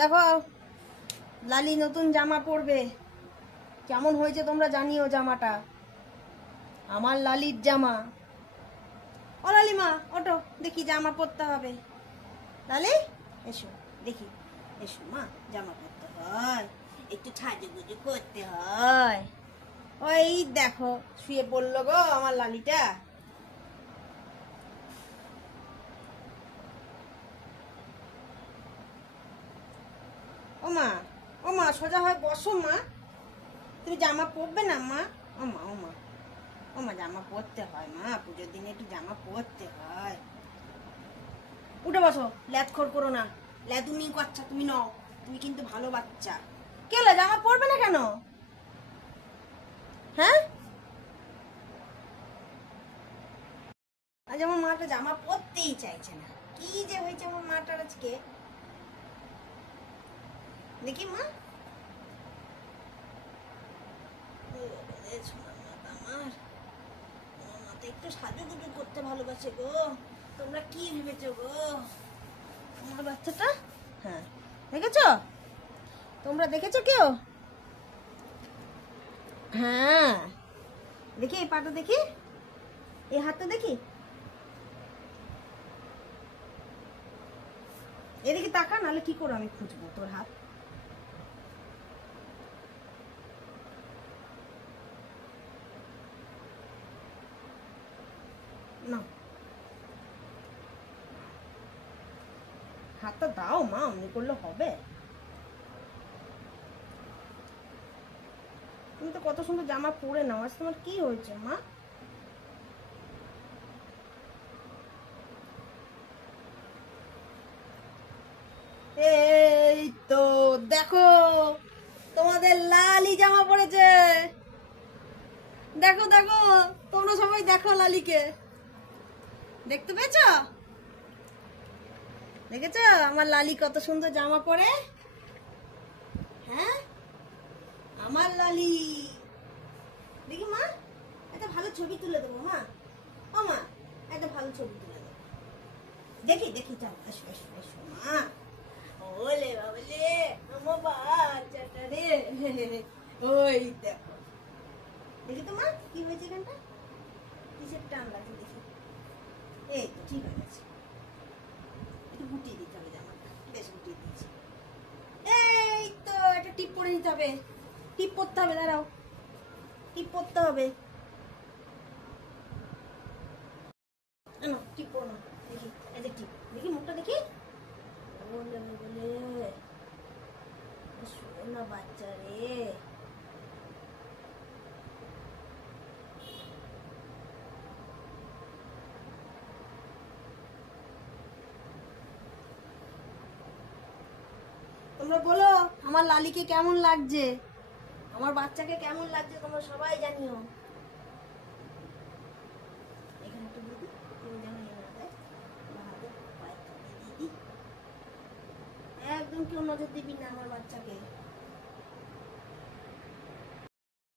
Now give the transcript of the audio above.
দেখো লালি নতুন জামা পরবে, কেমন হয়েছে তোমরা জানিও জামাটা। আমার লালির জামা। ও লালিমা ওটো, দেখি জামা পরতে হবে। লালি এসো দেখি, এসো মা, জামা পরতে হয়, একটু সাজুগুজু করতে হয়। ওই দেখো শুয়ে পড়লো গো আমার লালিটা। ও মা, ও মা সোজা হয় বসো মা, তুমি জামা পরবে না মা? ও মা, ও মা, ও মা, জামা পরতে হয় মা, পুজোর দিনে একটু জামা পরতে হয়। উঠে বসো, ল্যাদখোর করো না। ল্যাদুমি বাচ্চা তুমি নও, তুমি কিন্তু ভালো বাচ্চা। কে হলো, জামা পরবে না কেন? হ্যাঁ, আজ আমার মাটা জামা পরতেই চাইছে না। কি যে হয়েছে আমার মাটার আজকে, দেখি মা। আমার মাথা একটু সাজুগুজু করতে ভালোবাসে গো। তোমরা কি ভেবেছো গো আমার বাচ্চাটা? হ্যাঁ, দেখেছো? তোমরা দেখেছো কেউ? হ্যাঁ, দেখি এই পাটা, দেখি এই হাতটা, দেখি এদিকে তাকা, নাহলে কি করে আমি খুঁজবো তোর হাত। না, হাতটা দাও মা, অমনি করলে হবে? তুমি তো কত সুন্দর জামা পরে নাও, আজ তোমার কি হয়েছে মা? এই তো দেখো, তোমাদের লালি জামা পড়েছে। দেখো দেখো, তোমরা সবাই দেখো লালিকে। দেখতে পেয়েছো? দেখেছো আমার লালি কত সুন্দর জামা পরে? হ্যাঁ, আমার লালি। দেখি মা, একটা ভালো ছবি তুলে দেবো মা। ও মা, একটা ভালো ছবি তুলে দেবো। দেখি দেখি, যাও, এসো এসো এসো মা। ওলে বাবলে, আমার বাচ্চাটা রে। ওই দেখো, দেখি তো মা, কি হয়েছে এখানটা? কিসের টান লাগছে দেখি। এই তো ঠিক হয়ে গেছে, একটু গুটিয়ে দিতে হবে জামাটা, বেশ গুটিয়ে দিয়েছি। এই তো একটা টিপ পরে নিতে হবে, টিপ পরতে হবে, দাঁড়াও, টিপ পরতে হবে। না, টিপ পরো না, দেখি এই যে টিপ, দেখি মুখটা দেখি। বলে বলে সোনা বাচ্চা রে। তোমরা বলো আমার লালিকে কেমন লাগছে, আমার বাচ্চাকে কেমন লাগছে, তোমরা সবাই জানিও। এখানে একটু দিদি, তুমি যেন ইয়ে না দেয়, আমার হাতে পায়ে তুলে দিদি। একদম কেউ নজর দিবি না আমার বাচ্চাকে।